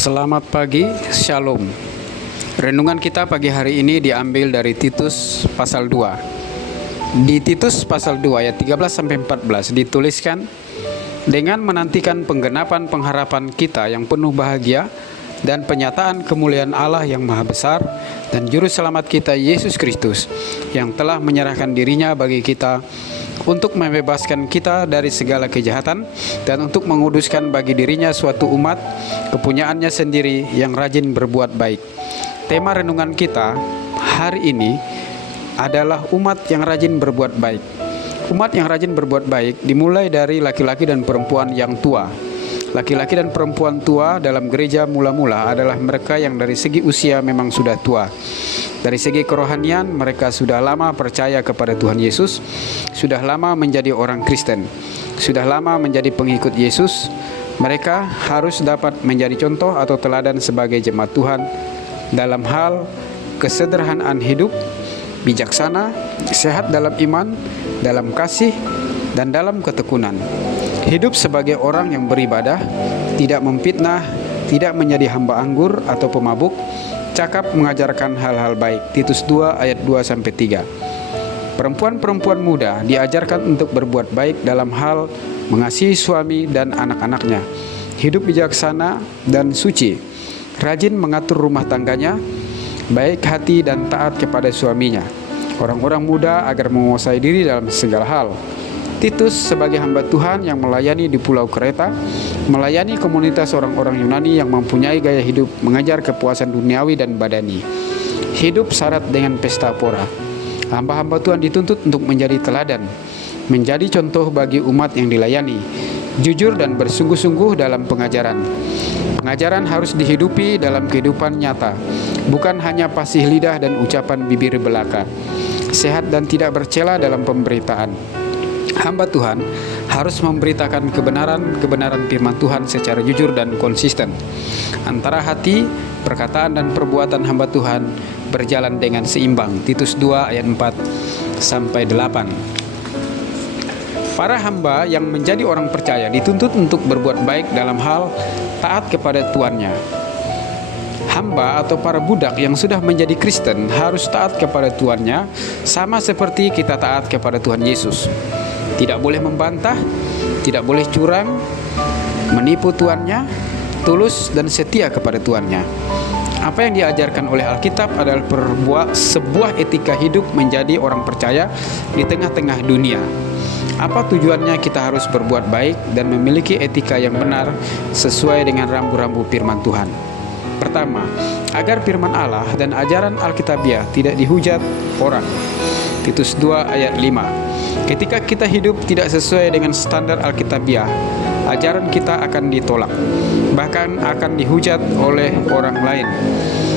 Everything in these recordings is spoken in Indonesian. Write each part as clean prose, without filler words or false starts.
Selamat pagi, Shalom. Renungan kita pagi hari ini diambil dari Titus pasal 2. Di Titus pasal 2 ayat 13-14 dituliskan, dengan menantikan penggenapan pengharapan kita yang penuh bahagia dan penyataan kemuliaan Allah yang maha besar dan juru selamat kita Yesus Kristus yang telah menyerahkan dirinya bagi kita untuk membebaskan kita dari segala kejahatan dan untuk menguduskan bagi dirinya suatu umat kepunyaannya sendiri yang rajin berbuat baik. Tema renungan kita hari ini adalah umat yang rajin berbuat baik. Umat yang rajin berbuat baik dimulai dari laki-laki dan perempuan yang tua. Laki-laki dan perempuan tua dalam gereja mula-mula adalah mereka yang dari segi usia memang sudah tua. Dari segi kerohanian, mereka sudah lama percaya kepada Tuhan Yesus, sudah lama menjadi orang Kristen, sudah lama menjadi pengikut Yesus. Mereka harus dapat menjadi contoh atau teladan sebagai jemaat Tuhan dalam hal kesederhanaan hidup, bijaksana, sehat dalam iman, dalam kasih, dan dalam ketekunan. Hidup sebagai orang yang beribadah, tidak memfitnah, tidak menjadi hamba anggur atau pemabuk, cakap mengajarkan hal-hal baik. Titus 2 ayat 2-3. Perempuan-perempuan muda diajarkan untuk berbuat baik dalam hal mengasihi suami dan anak-anaknya, hidup bijaksana dan suci, rajin mengatur rumah tangganya, baik hati dan taat kepada suaminya. Orang-orang muda agar menguasai diri dalam segala hal. Titus sebagai hamba Tuhan yang melayani di Pulau Kreta, melayani komunitas orang-orang Yunani yang mempunyai gaya hidup mengejar kepuasan duniawi dan badani. Hidup syarat dengan pesta pora. Hamba-hamba Tuhan dituntut untuk menjadi teladan, menjadi contoh bagi umat yang dilayani, jujur dan bersungguh-sungguh dalam pengajaran. Pengajaran harus dihidupi dalam kehidupan nyata, bukan hanya fasih lidah dan ucapan bibir belaka. Sehat dan tidak bercela dalam pemberitaan. Hamba Tuhan harus memberitakan kebenaran firman Tuhan secara jujur dan konsisten. Antara hati, perkataan dan perbuatan hamba Tuhan berjalan dengan seimbang. Titus 2 ayat 4-8. Para hamba yang menjadi orang percaya dituntut untuk berbuat baik dalam hal taat kepada tuannya. Hamba atau para budak yang sudah menjadi Kristen harus taat kepada tuannya sama seperti kita taat kepada Tuhan Yesus. Tidak boleh membantah, tidak boleh curang, menipu tuannya, tulus dan setia kepada tuannya. Apa yang diajarkan oleh Alkitab adalah sebuah etika hidup menjadi orang percaya di tengah-tengah dunia. Apa tujuannya kita harus berbuat baik dan memiliki etika yang benar sesuai dengan rambu-rambu firman Tuhan. Pertama, agar firman Allah dan ajaran Alkitabiah tidak dihujat orang. Titus 2 ayat 5. Ketika kita hidup tidak sesuai dengan standar Alkitabiah, ajaran kita akan ditolak, bahkan akan dihujat oleh orang lain.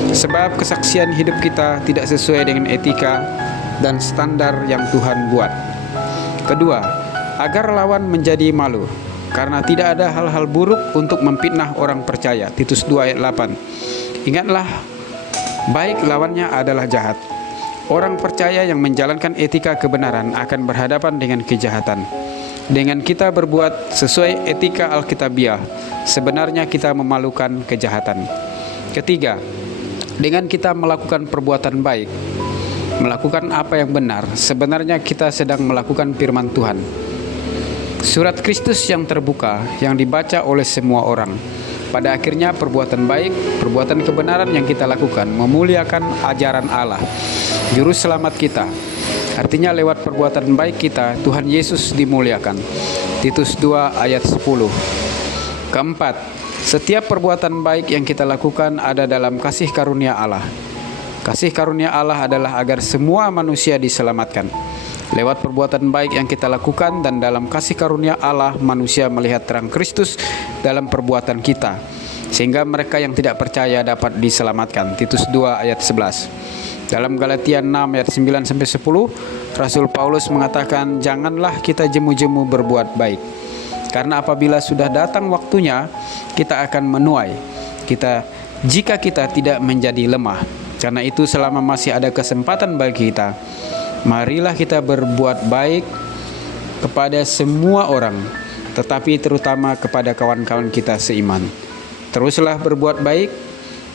Sebab kesaksian hidup kita tidak sesuai dengan etika dan standar yang Tuhan buat. Kedua, agar lawan menjadi malu, karena tidak ada hal-hal buruk untuk memfitnah orang percaya. Titus 2 ayat 8. Ingatlah, baik lawannya adalah jahat. Orang percaya yang menjalankan etika kebenaran akan berhadapan dengan kejahatan. Dengan kita berbuat sesuai etika Alkitabiah, sebenarnya kita memalukan kejahatan. Ketiga, dengan kita melakukan perbuatan baik, melakukan apa yang benar, sebenarnya kita sedang melakukan firman Tuhan. Surat Kristus yang terbuka yang dibaca oleh semua orang. Pada akhirnya perbuatan baik, perbuatan kebenaran yang kita lakukan memuliakan ajaran Allah, Juru Selamat kita. Artinya lewat perbuatan baik kita, Tuhan Yesus dimuliakan. Titus 2 ayat 10. Keempat, setiap perbuatan baik yang kita lakukan ada dalam kasih karunia Allah. Kasih karunia Allah adalah agar semua manusia diselamatkan. Lewat perbuatan baik yang kita lakukan dan dalam kasih karunia Allah, manusia melihat terang Kristus dalam perbuatan kita, sehingga mereka yang tidak percaya dapat diselamatkan. Titus 2 ayat 11. Dalam Galatia 6 ayat 9-10, Rasul Paulus mengatakan, janganlah kita jemu-jemu berbuat baik, karena apabila sudah datang waktunya, kita akan menuai jika kita tidak menjadi lemah. Karena itu selama masih ada kesempatan bagi kita, marilah kita berbuat baik kepada semua orang, tetapi terutama kepada kawan-kawan kita seiman. Teruslah berbuat baik,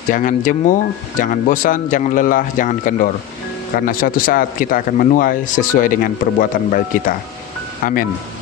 jangan jemu, jangan bosan, jangan lelah, jangan kendor. Karena suatu saat kita akan menuai sesuai dengan perbuatan baik kita. Amin.